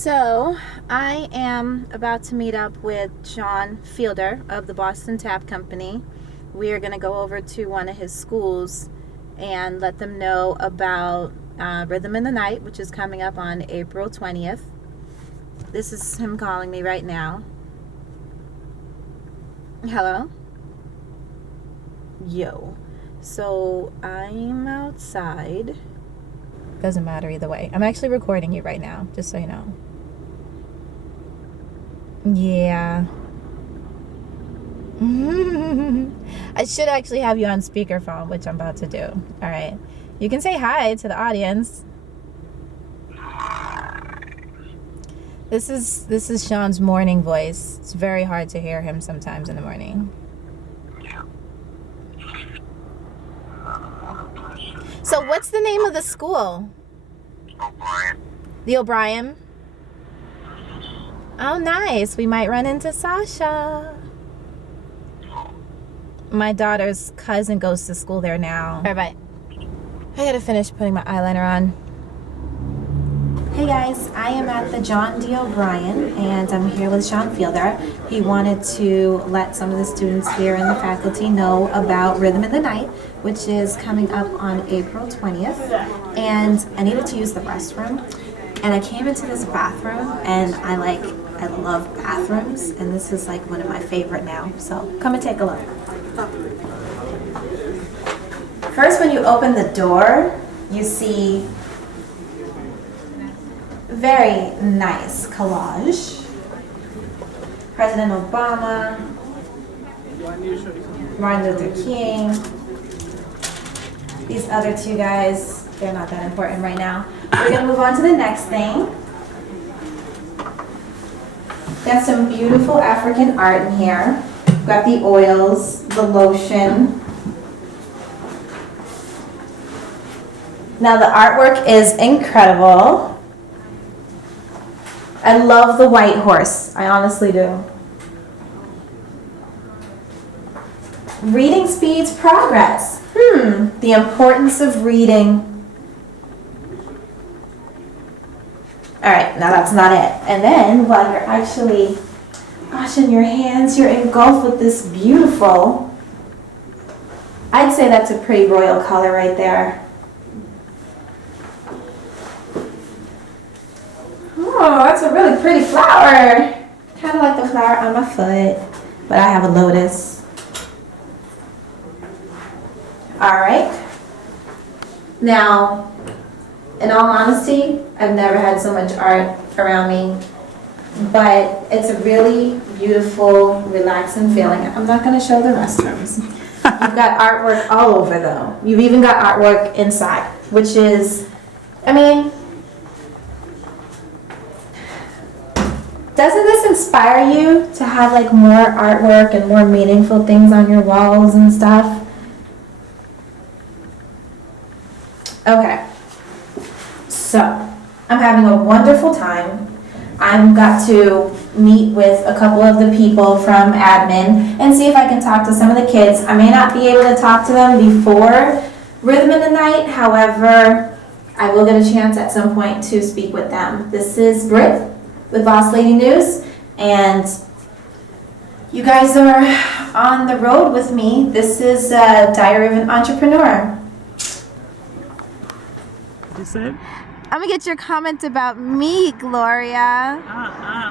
So, I am about to meet up with John Fielder of the Boston Tap Company. We are going to go over to one of his schools and let them know about Rhythm in the Night, which is coming up on April 20th. This is him calling me right now. Hello? Yo. So, I'm outside. Doesn't matter either way. I'm actually recording you right now, just so you know. Yeah. I should actually have you on speakerphone, which I'm about to do. All right. You can say hi to the audience. This is Sean's morning voice. It's very hard to hear him sometimes in the morning. So what's the name of the school? O'Brien. The O'Brien? Oh, nice. We might run into Sasha. My daughter's cousin goes to school there now. All right, bye. I gotta finish putting my eyeliner on. Hey guys, I am at the John D. O'Brien and I'm here with Sean Fielder. He wanted to let some of the students here in the faculty know about Rhythm in the Night, which is coming up on April 20th. And I needed to use the restroom. And I came into this bathroom and I love bathrooms, and this is like one of my favorite now. So come and take a look. First, when you open the door, you see very nice collage. President Obama, Martin Luther King. These other two guys, they're not that important right now. We're gonna move on to the next thing. Got some beautiful African art in here. Got the oils, the lotion. Now the artwork is incredible. I love the white horse. I honestly do. Reading speeds progress. The importance of reading. All right, now that's not it. And then while you're actually washing your hands, you're engulfed with this beautiful, I'd say that's a pretty royal color right there. Oh, that's a really pretty flower. Kind of like the flower on my foot, but I have a lotus. All right. Now, in all honesty, I've never had so much art around me, but it's a really beautiful, relaxing feeling. I'm not going to show the restrooms. You've got artwork all over, though. You've even got artwork inside, which is, I mean, doesn't this inspire you to have like more artwork and more meaningful things on your walls and stuff? Okay. So, I'm having a wonderful time. I've got to meet with a couple of the people from admin and see if I can talk to some of the kids. I may not be able to talk to them before Rhythm in the Night, however, I will get a chance at some point to speak with them. This is Britt with Boss Lady News, and you guys are on the road with me. This is Diary of an Entrepreneur. What you said? I'm gonna get your comment about me, Gloria.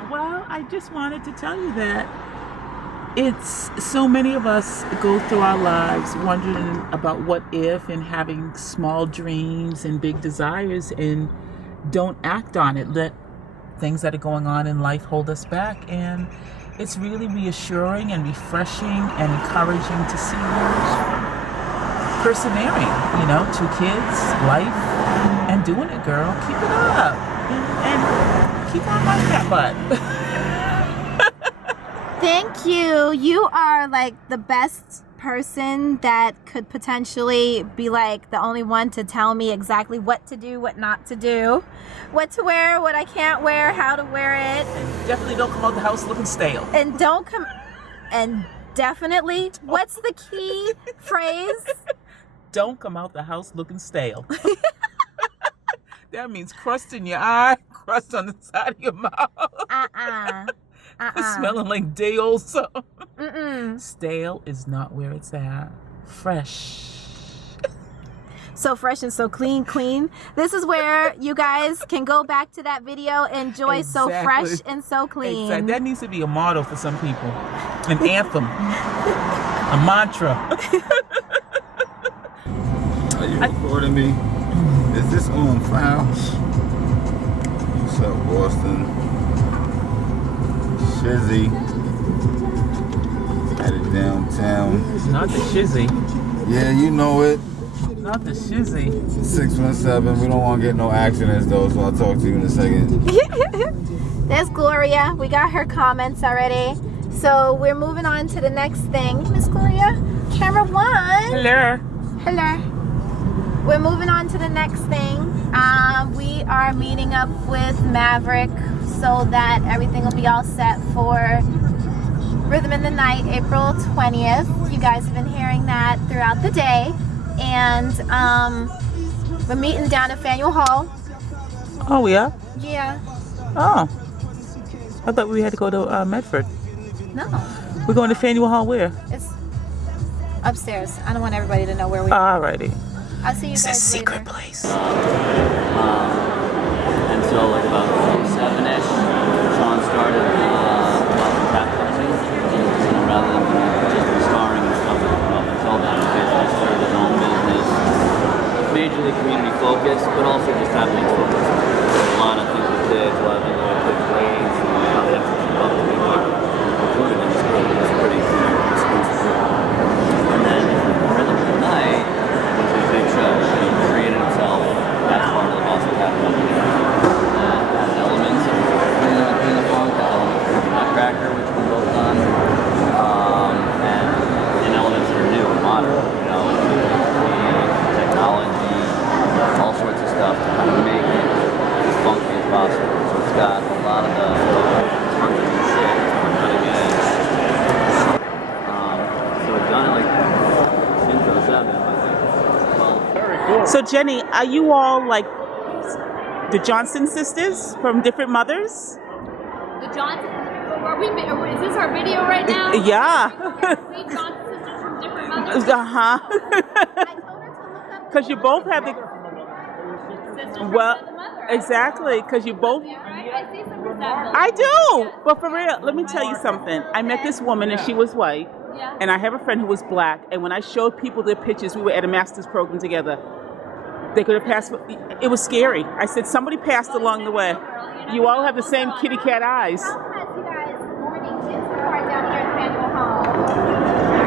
Well, I just wanted to tell you that it's so many of us go through our lives wondering about what if and having small dreams and big desires and don't act on it. Let things that are going on in life hold us back, and it's really reassuring and refreshing and encouraging to see you persevering, 2 kids, life, and doing it, girl. Keep it up and keep on like that butt. Thank you. You are like the best person that could potentially be like the only one to tell me exactly what to do, what not to do, what to wear, what I can't wear, how to wear it. And definitely don't come out the house looking stale. And definitely, what's the key phrase? Don't come out the house looking stale. That means crust in your eye, crust on the side of your mouth. Uh-uh. Smelling like day old soap. Mm-mm. Stale is not where it's at. Fresh. So fresh and so clean. This is where you guys can go back to that video and enjoy so fresh Exactly. and so clean. Exactly. That needs to be a motto for some people. An anthem. A mantra. Are you recording me? Is this on file? What's up, Boston? Shizzy. Headed downtown. Not the shizzy. Yeah, you know it. Not the shizzy. 617. We don't want to get no accidents though, so I'll talk to you in a second. There's Gloria. We got her comments already. So we're moving on to the next thing. Miss Gloria, camera one. Hello. Hello. We're moving on to the next thing. We are meeting up with Maverick so that everything will be all set for Rhythm in the Night, April 20th. You guys have been hearing that throughout the day. And we're meeting down at Faneuil Hall. Oh, yeah? Yeah. Oh. I thought we had to go to Medford. No. We're going to Faneuil Hall where? It's upstairs. I don't want everybody to know where we are. Alrighty. I'll see you It's a guys later. secret place. And so like about 7-ish, Sean started watching tap dancing, and rather than just starring in a company up until then, he basically started his own business, majorly community focused, but also just tap dance focused. A lot of things with kids, a lot of things with kids' grades, how they have to keep up to be included in this group. It's pretty exclusive group. And then Rhythm of the Night was a big show. He created himself as part of the Boston Tap Company. Has elements of Queen of Funk, has elements of Nutcracker, which we both done, and elements that are new and modern, you know, technology, all sorts of stuff to kind of make it as funky as possible. So it's got a lot of the funky shit, cutting edge. So we've done it like since 07, I think. So Jenny, are you all like the Johnson sisters from different mothers? The Johnson, is this our video right now? Yeah. We Johnson sisters from different mothers. Uh-huh. Because you both have the, Sisters from well, another mother. exactly, because you both, Yeah, right? I see some resemblance. I do. But for real, let me tell you something. I met this woman and she was white. Yeah. And I have a friend who was black. And when I showed people their pictures, we were at a master's program together. They could have passed. It was scary. I said, somebody passed along the way. You all have the same kitty cat eyes. How has you guys morning kids car down here at Faneuil Hall?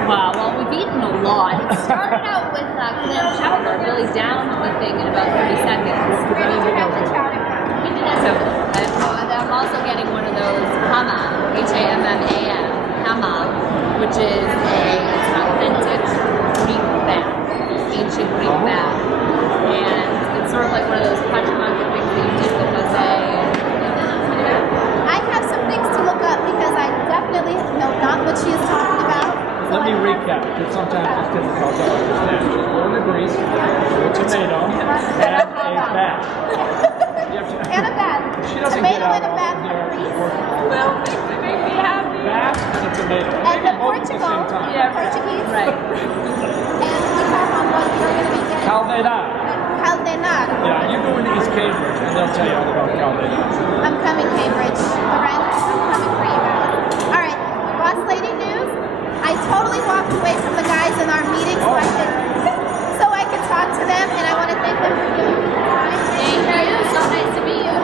Wow, well, we've eaten a lot. It started out with clam chowder, really down the thing in about 30 seconds. Where did you have the chowder from? We did that so. And I'm also getting one of those hammam, Hammam, hammam, which is it's an authentic Greek bath, ancient Greek bath. And it's sort of like one of those pachamanca things that you dip the buffet. I have some things to look up because I definitely know not what she is talking about. So Let me I- recap, because sometimes it's difficult to understand. Corn and grease, a tomato, and a bat. You have to- And a bath. She doesn't Tomato get out and a all bath there for grease. Well, things that make me happy. Bat and a tomato. And Maybe the both at the Portugal, same time. Yeah. Portuguese. Right. And we have on what you're going to be getting. Caldeirada. Caldenar. Yeah, you go into East Cambridge, and they'll tell you all about Caldeirada. I'm coming, Cambridge. Alright, I'm coming for you guys. Alright, Boss Lady News. I totally walked away from the guys in our meeting so I could talk to them, and I want to thank them for giving me the time. Thank you. So nice to meet you,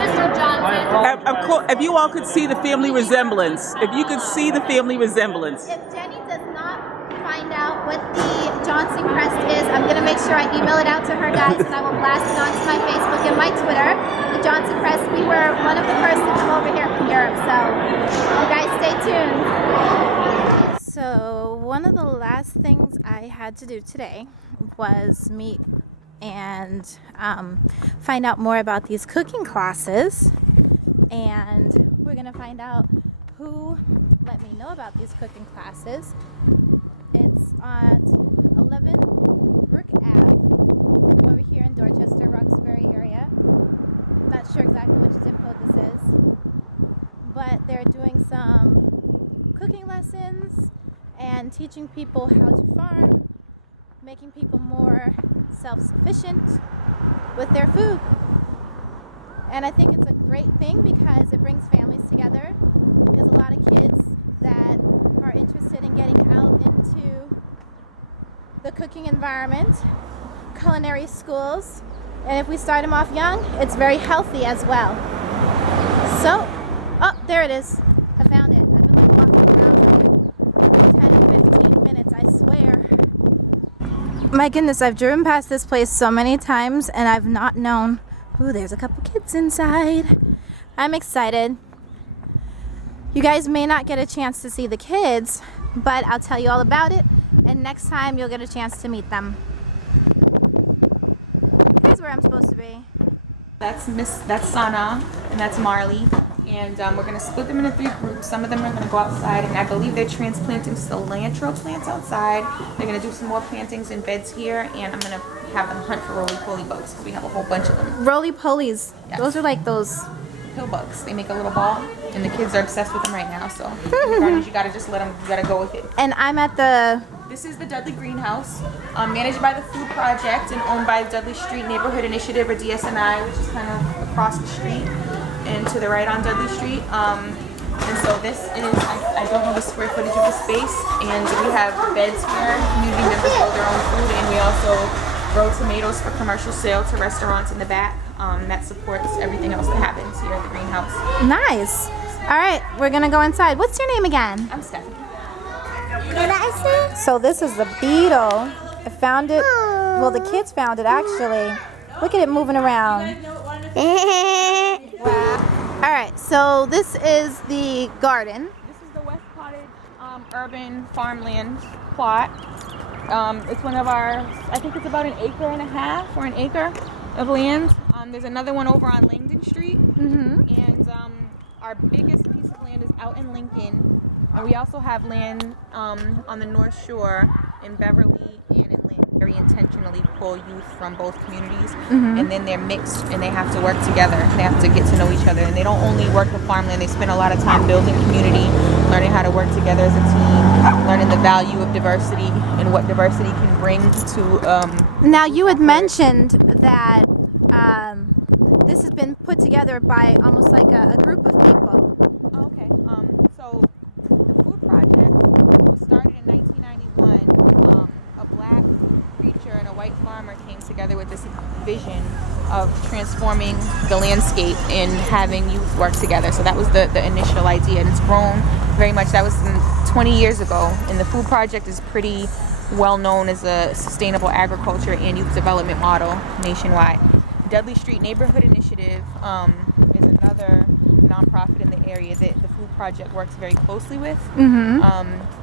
Sister Johnson. If you all could see the family resemblance, if you could see the family resemblance. If Jenny does not find out what the Johnson crest is, I'm going to make sure I email it out to her guys, and I will blast it onto my Facebook and my Twitter. The Johnson crest, we were one of the first to come over here from Europe, so you guys stay tuned. So one of the last things I had to do today was meet and find out more about these cooking classes, and we're going to find out who let me know about these cooking classes. It's at 11 Brook Ave over here in Dorchester, Roxbury area. Not sure exactly which zip code this is, but they're doing some cooking lessons and teaching people how to farm, making people more self-sufficient with their food. And I think it's a great thing because it brings families together. There's a lot of kids that are interested in getting out into the cooking environment, culinary schools, and if we start them off young, it's very healthy as well. So, oh, there it is. I found it. I've been like walking around for 10 or 15 minutes, I swear. My goodness, I've driven past this place so many times and I've not known. Ooh, there's a couple kids inside. I'm excited. You guys may not get a chance to see the kids, but I'll tell you all about it, and next time you'll get a chance to meet them. Here's where I'm supposed to be. That's Sana, and that's Marley. And we're going to split them into 3 groups. Some of them are going to go outside, and I believe they're transplanting cilantro plants outside. They're going to do some more plantings in beds here, and I'm going to have them hunt for roly-poly bugs because we have a whole bunch of them. Roly-polies. Yes. Those are like those Pill bugs. They make a little ball, and the kids are obsessed with them right now. So you got to just let them. You got to go with it. And I'm at the... This is the Dudley Greenhouse, managed by the Food Project and owned by the Dudley Street Neighborhood Initiative, or DSNI, which is kind of across the street and to the right on Dudley Street. And so this is, I don't know the square footage of the space, and we have beds here. Community members grow their own food, and we also grow tomatoes for commercial sale to restaurants in the back. That supports everything else that happens here at the greenhouse. Nice. All right, we're gonna go inside. What's your name again? I'm Stephanie. So this is the beetle. I found it. Well, the kids found it actually. Look at it moving around. All right, so this is the garden. This is the West Cottage urban farmland plot. It's one of our, I think it's about 1.5 acres or an acre of land. There's another one over on Langdon Street. And our biggest piece of land is out in Lincoln. And we also have land on the North Shore in Beverly and in Lynn. Very intentionally pull youth from both communities, and then they're mixed and they have to work together. They have to get to know each other, and they don't only work the farmland. They spend a lot of time building community, learning how to work together as a team, learning the value of diversity and what diversity can bring to. Now you had mentioned that this has been put together by almost like a group of people. Oh, okay. So the Food Project was started in 1991. A black preacher and a white farmer came together with this vision of transforming the landscape and having youth work together. So that was the initial idea, and it's grown very much. That was 20 years ago, and the Food Project is pretty well known as a sustainable agriculture and youth development model nationwide. Dudley Street Neighborhood Initiative is another nonprofit in the area that the Food Project works very closely with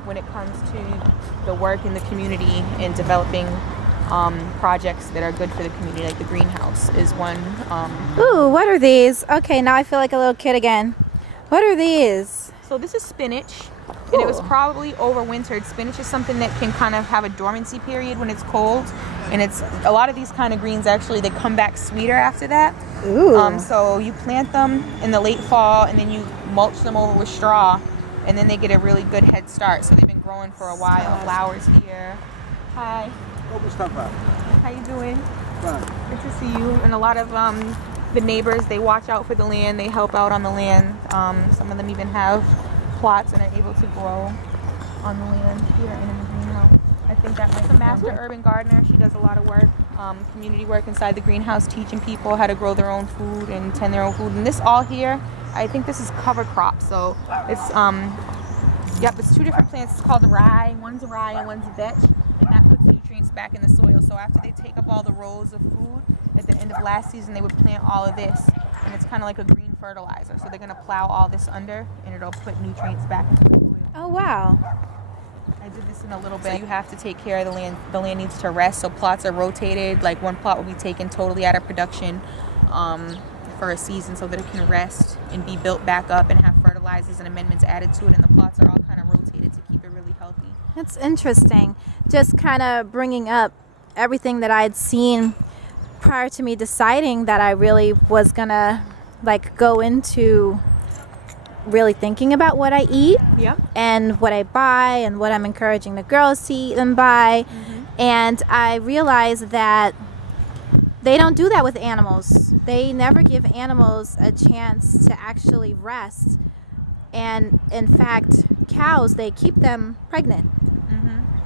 when it comes to the work in the community and developing projects that are good for the community, like the greenhouse is one. Ooh, what are these? Okay, now I feel like a little kid again. What are these? So this is spinach, and it was probably overwintered. Spinach is something that can kind of have a dormancy period when it's cold, and it's a lot of these kind of greens actually, they come back sweeter after that. Ooh. So you plant them in the late fall, and then you mulch them over with straw, and then they get a really good head start. So they've been growing for a while. Flowers here. Hi. How you doing? Good to see you. And a lot of the neighbors, they watch out for the land. They help out on the land. Some of them even have plots and are able to grow on the land here in the greenhouse. I think that might be a master urban gardener. She does a lot of work, community work inside the greenhouse, teaching people how to grow their own food and tend their own food. And this all here, I think this is cover crop. So it's it's 2 different plants. It's called rye. One's rye and one's vetch. And that puts nutrients back in the soil. So after they take up all the rows of food, at the end of last season, they would plant all of this. And it's kind of like a green fertilizer. So they're going to plow all this under, and it'll put nutrients back into the soil. Oh, wow. I did this in a little bit. You have to take care of the land. The land needs to rest, so plots are rotated. Like one plot will be taken totally out of production for a season so that it can rest and be built back up and have fertilizers and amendments added to it. And the plots are all kind of rotated to keep it really healthy. That's interesting. Just kind of bringing up everything that I'd seen prior to me deciding that I really was gonna like go into really thinking about what I eat Yep. and what I buy and what I'm encouraging the girls to eat and buy. And I realized that they don't do that with animals. They never give animals a chance to actually rest. And in fact, cows, they keep them pregnant.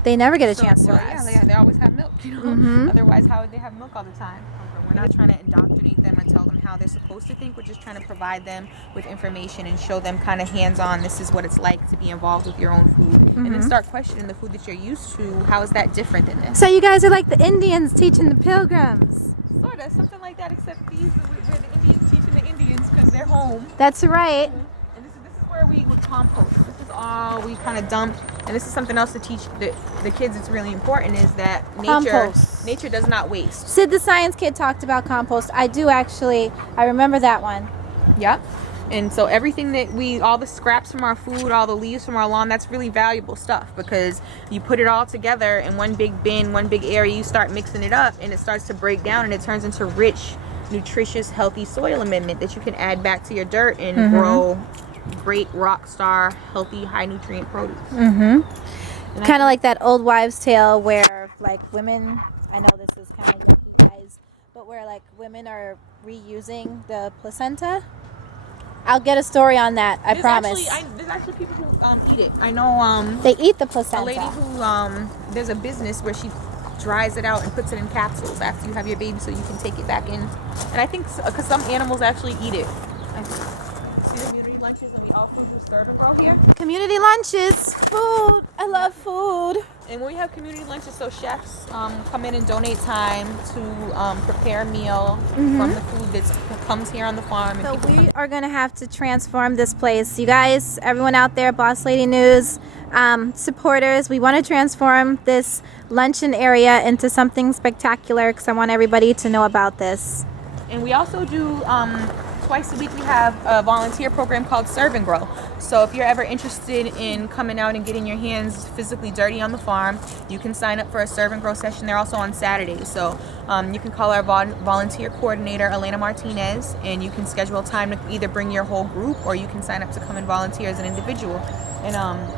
They never get a chance to rest. Yeah, they always have milk, you know. Otherwise, how would they have milk all the time? We're not trying to indoctrinate them and tell them how they're supposed to think. We're just trying to provide them with information and show them kind of hands-on, this is what it's like to be involved with your own food. And then start questioning the food that you're used to. How is that different than this? So you guys are like the Indians teaching the pilgrims. Sort of, something like that, except we're the Indians teaching the Indians because they're home. That's right. And this is where we would compost. This is all we kind of dump. And this is something else to teach the kids. It's really important is that nature does not waste. Sid the Science Kid talked about compost. I do actually. I remember that one. Yep. And so everything that all the scraps from our food, all the leaves from our lawn, that's really valuable stuff because you put it all together in one big bin, one big area, you start mixing it up and it starts to break down and it turns into rich, nutritious, healthy soil amendment that you can add back to your dirt and grow great rock star, healthy, high nutrient produce. Kind of like that old wives' tale where like women, I know this is kind of you guys, but where like women are reusing the placenta. I'll get a story on that, I promise. There's actually people who eat it. I know they eat the placenta. a lady who there's a business where she dries it out and puts it in capsules after you have your baby so you can take it back in. And I think because some animals actually eat it. See the community lunches and we also do serve and grow here. Community lunches, food. I love food. And when we have community lunches, so chefs come in and donate time to prepare a meal from the food that comes here on the farm. So we are going to have to transform this place. You guys, everyone out there, Boss Lady News, supporters, we want to transform this luncheon area into something spectacular because I want everybody to know about this. And we also do twice a week we have a volunteer program called Serve and Grow. So if you're ever interested in coming out and getting your hands physically dirty on the farm, you can sign up for a Serve and Grow session. They're also on Saturdays. So you can call our volunteer coordinator, Elena Martinez, and you can schedule time to either bring your whole group or you can sign up to come and volunteer as an individual. And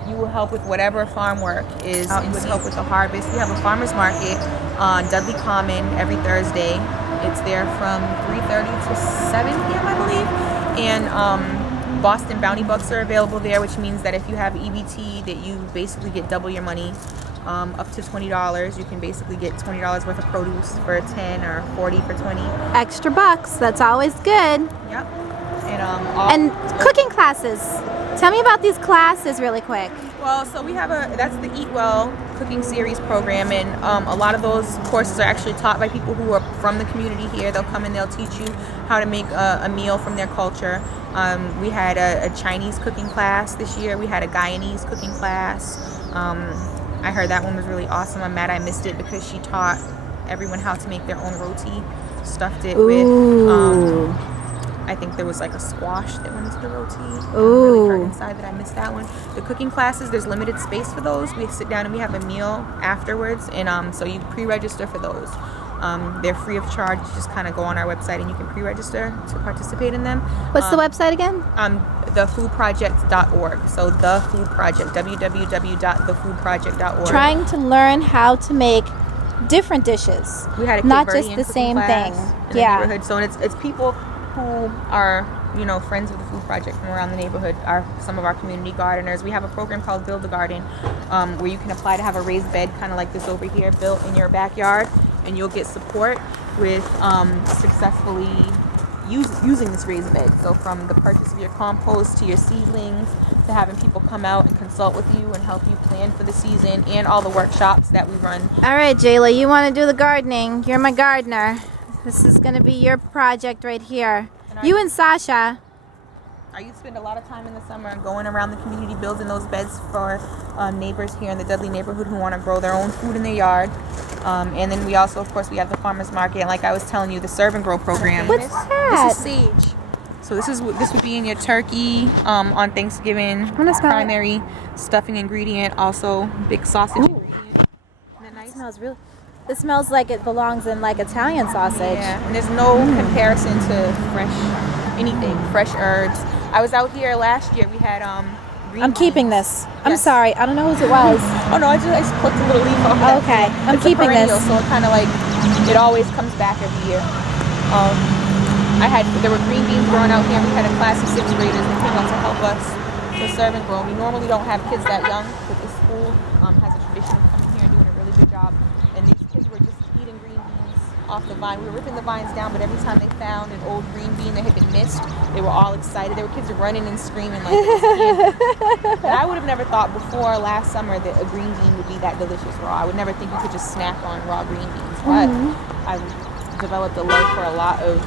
you will help with whatever farm work is and help with the harvest. We have a farmer's market on Dudley Common every Thursday. It's there from 3:30 to 7 p.m. I believe. And Boston Bounty Bucks are available there, which means that if you have EBT, that you basically get double your money, up to $20. You can basically get $20 worth of produce for 10 or 40 for 20. Extra bucks. That's always good. Yep. And cooking classes. Tell me about these classes really quick. Well, so we have that's the Eat Well cooking series program, and a lot of those courses are actually taught by people who are from the community here. They'll come and they'll teach you how to make a meal from their culture. We had a Chinese cooking class this year. We had a Guyanese cooking class. I heard that one was really awesome. I'm mad I missed it because she taught everyone how to make their own roti, stuffed it with I think there was like a squash that went into the roti. I'm really hurt inside that I missed that one. The cooking classes, there's limited space for those. We sit down and we have a meal afterwards, and so you pre-register for those. They're free of charge. You just kind of go on our website and you can pre-register to participate in them. What's the website again? Thefoodproject.org. So The Food Project, www.thefoodproject.org. Trying to learn how to make different dishes. We had a not Cape just Verdean the same cooking thing. class in the neighborhood. So it's people who are, friends of the Food Project from around the neighborhood, are some of our community gardeners. We have a program called Build a Garden, where you can apply to have a raised bed, kind of like this over here, built in your backyard, and you'll get support with successfully using this raised bed. So from the purchase of your compost to your seedlings, to having people come out and consult with you and help you plan for the season, and all the workshops that we run. All right, Jayla, you want to do the gardening. You're my gardener. This is going to be your project right here. You and Sasha. I used to spend a lot of time in the summer going around the community building those beds for neighbors here in the Dudley neighborhood who want to grow their own food in their yard. And then we also, of course, we have the farmer's market. And like I was telling you, the Serve and Grow program. What's that? This is sage. So this would be in your turkey on Thanksgiving. Primary stuffing ingredient. Also big sausage ingredient. Isn't that nice? It smells really. This smells like it belongs in like Italian sausage. Yeah, and there's no comparison to fresh anything, fresh herbs. I was out here last year. We had green I'm keeping beans. this. I'm Yes. sorry. I don't know whose it was. Oh no, I just plucked a little leaf off. That. Okay, I'm It's a keeping perennial, this. So it kind of like it always comes back every year. There were green beans growing out here. We had a class of 6th graders that came out to help us to serve and grow. We normally don't have kids that young, but the school has a tradition of coming here and doing a really good job. And these kids were just eating green beans off the vine. We were ripping the vines down, but every time they found an old green bean that had been missed, they were all excited. There were kids running and screaming like it was candy. And I would have never thought before last summer that a green bean would be that delicious raw. I would never think you could just snack on raw green beans. But I've developed a love for a lot of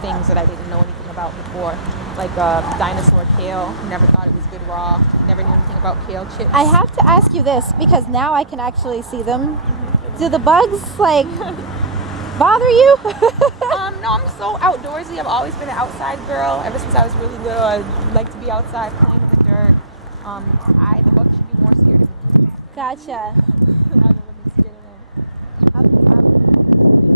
things that I didn't know anything about before. Like dinosaur kale. Never thought it was good raw. Never knew anything about kale chips. I have to ask you this because now I can actually see them. Do the bugs like bother you? No, I'm so outdoorsy. I've always been an outside girl. Ever since I was really little, I like to be outside playing in the dirt. The bugs should be more scared of me. Gotcha. Rather than scared of them. I'm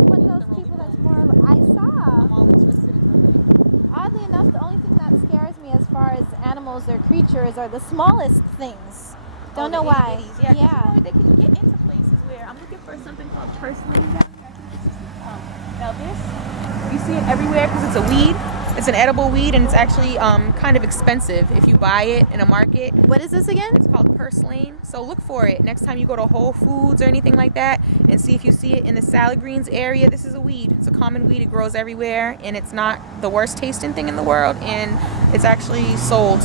one of those people that's more. I saw. I'm all interested in them. Oddly enough, the only thing that scares me as far as animals or creatures are the smallest things. Don't know why. Itty-bitties. Yeah. 'Cause, you know, they can get into places where I'm looking for something called purslane down here. I think this is now this. You see it everywhere because it's a weed. It's an edible weed, and it's actually kind of expensive if you buy it in a market. What is this again? It's called purslane. So look for it next time you go to Whole Foods or anything like that, and see if you see it in the salad greens area. This is a weed. It's a common weed. It grows everywhere, and it's not the worst tasting thing in the world, and it's actually sold.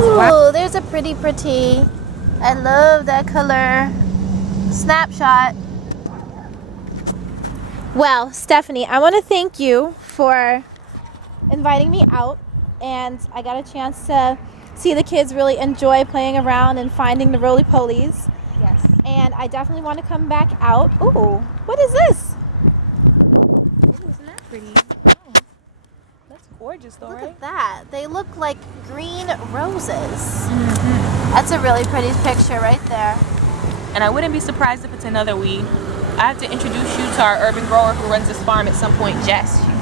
Ooh, there's a pretty. I love that color. Snapshot. Well, Stephanie, I want to thank you for inviting me out, and I got a chance to see the kids really enjoy playing around and finding the roly-polies. Yes. And I definitely want to come back out. Ooh, what is this? Ooh, isn't that pretty? Oh, that's gorgeous, though, Look right? at that. They look like green roses. That's a really pretty picture right there. And I wouldn't be surprised if it's another weed. I have to introduce you to our urban grower who runs this farm at some point, Jess. She's